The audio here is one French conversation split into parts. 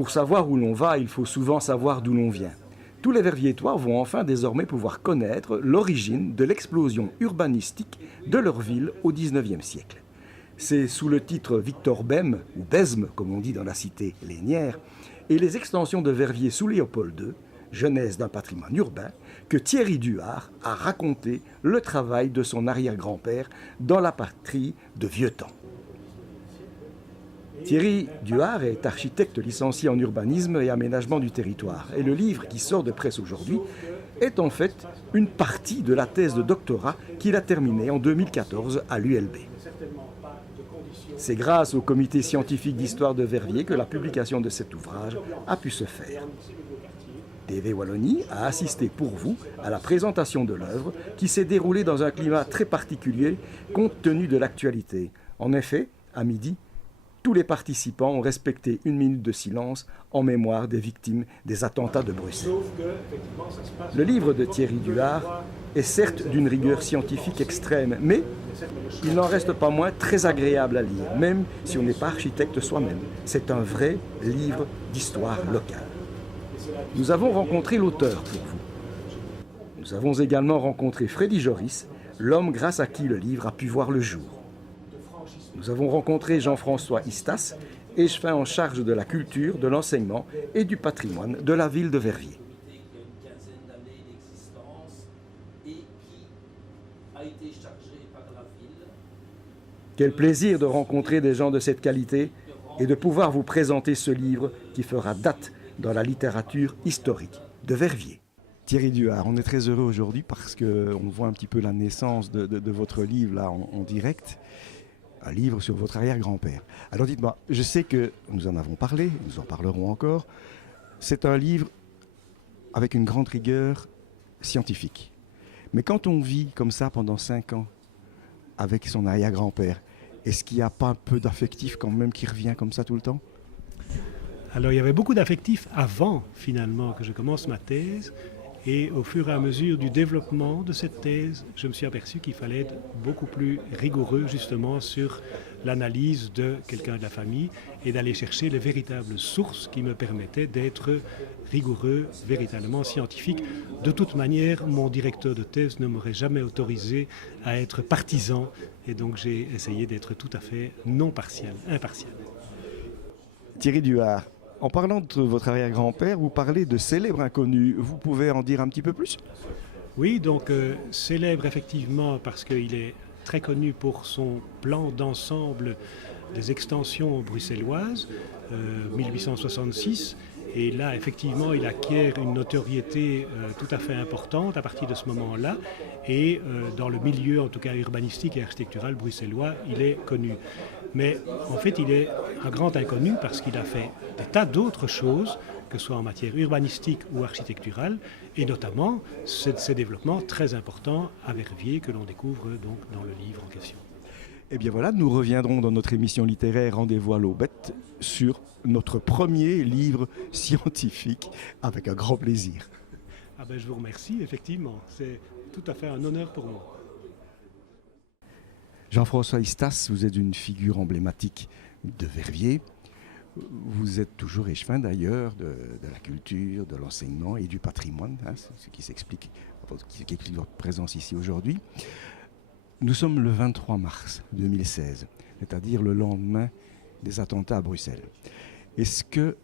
Pour savoir où l'on va, il faut souvent savoir d'où l'on vient. Tous les Verviétois vont enfin désormais pouvoir connaître l'origine de l'explosion urbanistique de leur ville au XIXe siècle. C'est sous le titre Victor Bem, ou Besme comme on dit dans la cité lénière, et les extensions de Verviers sous Léopold II, genèse d'un patrimoine urbain, que Thierry Duhart a raconté le travail de son arrière-grand-père dans la patrie de Vieux-Temps. Thierry Duhart est architecte licencié en urbanisme et aménagement du territoire. Et le livre qui sort de presse aujourd'hui est en fait une partie de la thèse de doctorat qu'il a terminée en 2014 à l'ULB. C'est grâce au comité scientifique d'histoire de Verviers que la publication de cet ouvrage a pu se faire. TV Wallonie a assisté pour vous à la présentation de l'œuvre qui s'est déroulée dans un climat très particulier compte tenu de l'actualité. En effet, à midi, tous les participants ont respecté une minute de silence en mémoire des victimes des attentats de Bruxelles. Le livre de Thierry Duhart est certes d'une rigueur scientifique extrême, mais il n'en reste pas moins très agréable à lire, même si on n'est pas architecte soi-même. C'est un vrai livre d'histoire locale. Nous avons rencontré l'auteur pour vous. Nous avons également rencontré Freddy Joris, l'homme grâce à qui le livre a pu voir le jour. Nous avons rencontré Jean-François Istas, échevin en charge de la culture, de l'enseignement et du patrimoine de la ville de Verviers. Quel plaisir de rencontrer des gens de cette qualité et de pouvoir vous présenter ce livre qui fera date dans la littérature historique de Verviers. Thierry Duhart, on est très heureux aujourd'hui parce qu'on voit un petit peu la naissance de votre livre là en direct. Un livre sur votre arrière-grand-père. Alors dites-moi, je sais que nous en avons parlé, nous en parlerons encore. C'est un livre avec une grande rigueur scientifique. Mais quand on vit comme ça pendant 5 ans avec son arrière-grand-père, est-ce qu'il n'y a pas un peu d'affectif quand même qui revient comme ça tout le temps ? Alors il y avait beaucoup d'affectifs avant finalement que je commence ma thèse. Et au fur et à mesure du développement de cette thèse, je me suis aperçu qu'il fallait être beaucoup plus rigoureux justement sur l'analyse de quelqu'un de la famille et d'aller chercher les véritables sources qui me permettaient d'être rigoureux, véritablement scientifique. De toute manière, mon directeur de thèse ne m'aurait jamais autorisé à être partisan et donc j'ai essayé d'être tout à fait non partial, impartial. Thierry Duhart. En parlant de votre arrière-grand-père, vous parlez de célèbres inconnus. Vous pouvez en dire un petit peu plus ? Oui, donc célèbre effectivement parce qu'il est très connu pour son plan d'ensemble des extensions bruxelloises, 1866. Et là, effectivement, il acquiert une notoriété tout à fait importante à partir de ce moment-là. Et dans le milieu, en tout cas urbanistique et architectural bruxellois, il est connu. Mais en fait, il est un grand inconnu parce qu'il a fait des tas d'autres choses, que ce soit en matière urbanistique ou architecturale, et notamment ces développements très importants à Verviers que l'on découvre donc dans le livre en question. Eh bien voilà, nous reviendrons dans notre émission littéraire Rendez-vous à l'Aubette sur notre premier livre scientifique avec un grand plaisir. Ah ben, je vous remercie, effectivement. C'est tout à fait un honneur pour moi. Jean-François Istas, vous êtes une figure emblématique de Verviers. Vous êtes toujours échevin d'ailleurs de la culture, de l'enseignement et du patrimoine, hein, ce qui explique votre présence ici aujourd'hui. Nous sommes le 23 mars 2016, c'est-à-dire le lendemain des attentats à Bruxelles. Est-ce que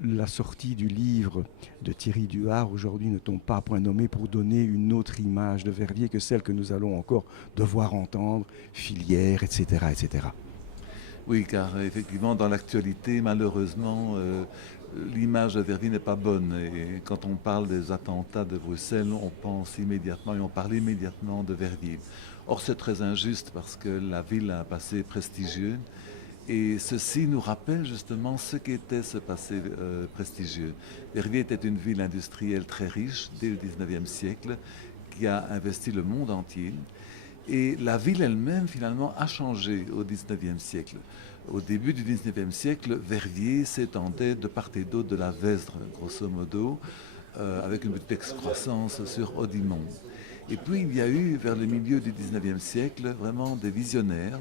la sortie du livre de Thierry Duhart aujourd'hui ne tombe pas à point nommé pour donner une autre image de Verviers que celle que nous allons encore devoir entendre, filière, etc., etc. Oui, car effectivement, dans l'actualité, malheureusement, l'image de Verviers n'est pas bonne. Et quand on parle des attentats de Bruxelles, on pense immédiatement et on parle immédiatement de Verviers. Or, c'est très injuste parce que la ville a un passé prestigieux. Et ceci nous rappelle justement ce qu'était ce passé prestigieux. Verviers était une ville industrielle très riche dès le 19e siècle, qui a investi le monde entier. Et la ville elle-même, finalement, a changé au 19e siècle. Au début du 19e siècle, Verviers s'étendait de part et d'autre de la Vesdre, grosso modo, avec une petite excroissance sur Haudimont. Et puis, il y a eu, vers le milieu du 19e siècle, vraiment des visionnaires,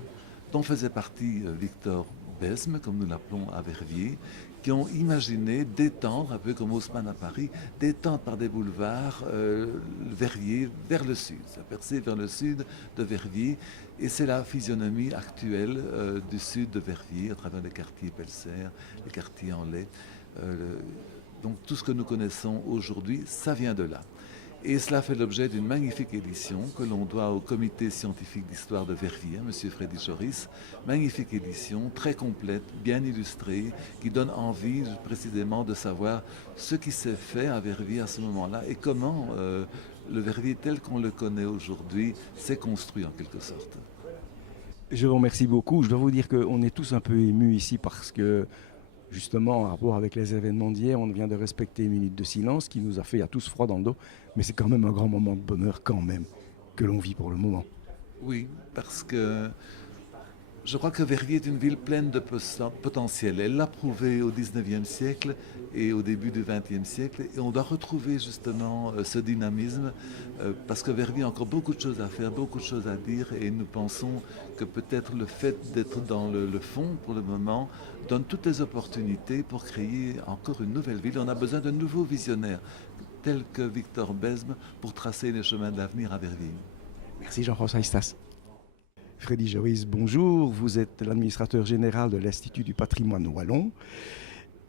dont faisait partie Victor Besme, comme nous l'appelons à Verviers, qui ont imaginé d'étendre, un peu comme Haussmann à Paris, d'étendre par des boulevards Verviers vers le sud, percer vers le sud de Verviers. Et c'est la physionomie actuelle du sud de Verviers, à travers les quartiers Pelser, les quartiers Enlay. Donc tout ce que nous connaissons aujourd'hui, ça vient de là. Et cela fait l'objet d'une magnifique édition que l'on doit au comité scientifique d'histoire de Verviers, M. Freddy Joris. Magnifique édition, très complète, bien illustrée, qui donne envie précisément de savoir ce qui s'est fait à Verviers à ce moment-là et comment le Verviers tel qu'on le connaît aujourd'hui s'est construit en quelque sorte. Je vous remercie beaucoup. Je dois vous dire qu'on est tous un peu émus ici parce que, justement, en rapport avec les événements d'hier, on vient de respecter une minute de silence qui nous a fait à tous froid dans le dos. Mais c'est quand même un grand moment de bonheur quand même que l'on vit pour le moment. Oui, parce que je crois que Verviers est une ville pleine de potentiel. Elle l'a prouvé au XIXe siècle et au début du XXe siècle. Et on doit retrouver justement ce dynamisme parce que Verviers a encore beaucoup de choses à faire, beaucoup de choses à dire. Et nous pensons que peut-être le fait d'être dans le fond pour le moment donne toutes les opportunités pour créer encore une nouvelle ville. On a besoin de nouveaux visionnaires tels que Victor Besme pour tracer les chemins de l'avenir à Verviers. Merci Jean-François Istas. Freddy Joris, bonjour. Vous êtes l'administrateur général de l'Institut du patrimoine wallon.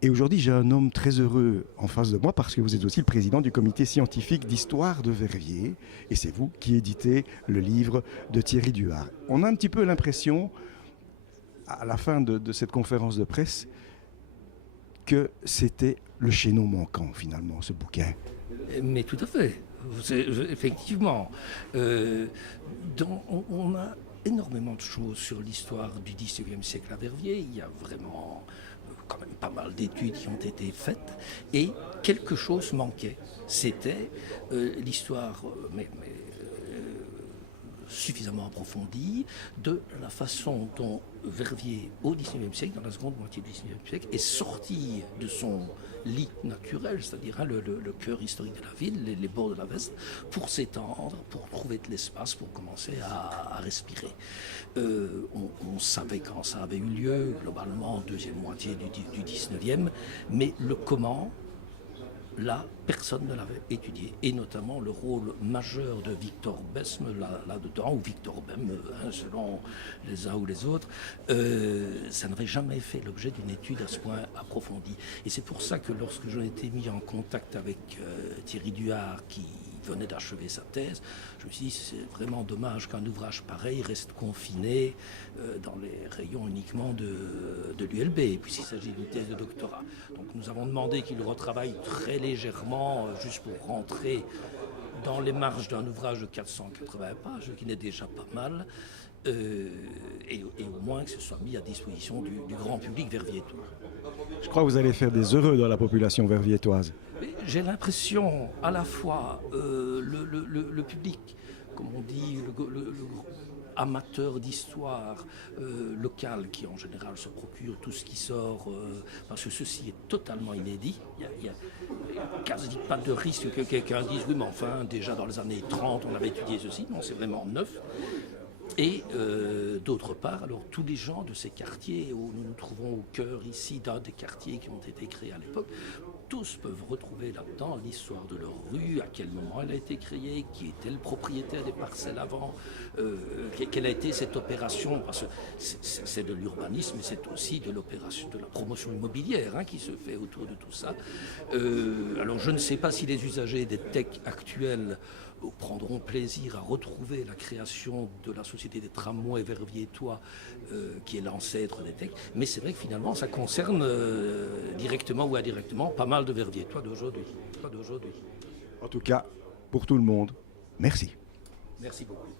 Et aujourd'hui, j'ai un homme très heureux en face de moi parce que vous êtes aussi le président du comité scientifique d'histoire de Verviers. Et c'est vous qui éditez le livre de Thierry Duhart. On a un petit peu l'impression, à la fin de cette conférence de presse, que c'était le chaînon manquant finalement, ce bouquin. Mais tout à fait. Effectivement. On a énormément de choses sur l'histoire du XIXe siècle à Verviers. Il y a vraiment quand même pas mal d'études qui ont été faites et quelque chose manquait. C'était l'histoire suffisamment approfondie de la façon dont Verviers au XIXe siècle, dans la seconde moitié du XIXe siècle, est sorti de son lit naturel, c'est-à-dire le cœur historique de la ville, les bords de la Veste, pour s'étendre, pour trouver de l'espace, pour commencer à respirer. On savait quand ça avait eu lieu, globalement, deuxième moitié du 19e, mais le comment, là, personne ne l'avait étudié, et notamment le rôle majeur de Victor Besme là-dedans, ou Victor Bem, selon les uns ou les autres, ça n'avait jamais fait l'objet d'une étude à ce point approfondie. Et c'est pour ça que lorsque j'ai été mis en contact avec Thierry Duhart, qui venait d'achever sa thèse, je me suis dit c'est vraiment dommage qu'un ouvrage pareil reste confiné dans les rayons uniquement de l'ULB, puisqu'il s'agit d'une thèse de doctorat. Donc nous avons demandé qu'il retravaille très légèrement, juste pour rentrer dans les marges d'un ouvrage de 480 pages, qui n'est déjà pas mal, et au moins que ce soit mis à disposition du grand public verviétois. Je crois que vous allez faire des heureux dans la population verviétoise. J'ai l'impression à la fois le public, comme on dit, le amateur d'histoire locale qui en général se procure tout ce qui sort, parce que ceci est totalement inédit. Il n'y a quasi pas de risque que quelqu'un dise oui mais enfin déjà dans les années 30 on avait étudié ceci, non c'est vraiment neuf. Et d'autre part, alors tous les gens de ces quartiers où nous nous trouvons au cœur ici d'un des quartiers qui ont été créés à l'époque, tous peuvent retrouver là-dedans l'histoire de leur rue, à quel moment elle a été créée, qui était le propriétaire des parcelles avant, quelle a été cette opération, parce que c'est de l'urbanisme, mais c'est aussi de l'opération, de la promotion immobilière qui se fait autour de tout ça. Alors je ne sais pas si les usagers des techs actuels prendront plaisir à retrouver la création de la Société des tramways verviétois, qui est l'ancêtre des techs, mais c'est vrai que finalement ça concerne directement ou indirectement pas mal de verviétois d'aujourd'hui. En tout cas, pour tout le monde, merci. Merci beaucoup.